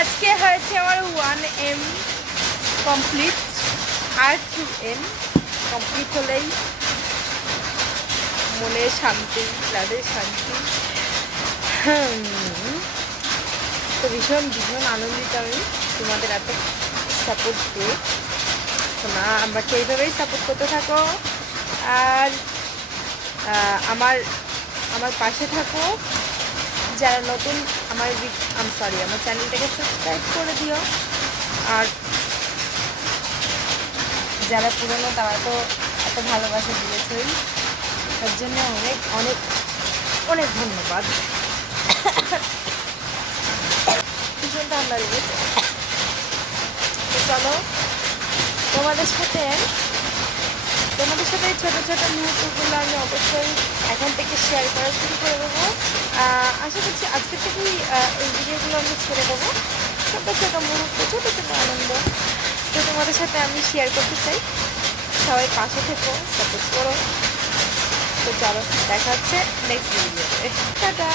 আজকে হয়েছে আমার ওয়ান এম কমপ্লিট আর টু এম কমপ্লিট হলেই মনে শান্তি প্রাণের শান্তি। তো ভীষণ ভীষণ আনন্দিত আমি। তোমাদের এত সাপোর্ট পেয়ে। না আমাকে এইভাবেই সাপোর্ট করতে থাকো? আর আমার আমার পাশে থাকো। যারা নতুন, আমার আম সরি আমার চ্যানেলটাকে সাবস্ক্রাইব করে দিও। আর যারা পুরনো, তারা তো এত ভালোবাসা দিয়েছই। তার জন্য অনেক অনেক অনেক ধন্যবাদ। ভীষণ ঠান্ডা লেগেছে তো চলো, তোমাদের সাথে তোমাদের সাথে ছোটো ছোটো মুহূর্তগুলো আমি অবশ্যই এখন থেকে শেয়ার করা শুরু করে দেবো। আশা করছি আজকে থেকেই এই ভিডিওগুলো আমি ছেড়ে দেবো। ছোটো ছোটো মুহূর্ত ছোটো ছোটো আনন্দ তো তোমাদের সাথে আমি শেয়ার করতে চাই। সবাই পাশে থেকো সাপোর্ট করো। তো চলো, দেখা হচ্ছে নেক্সট ভিডিওতে টাটা!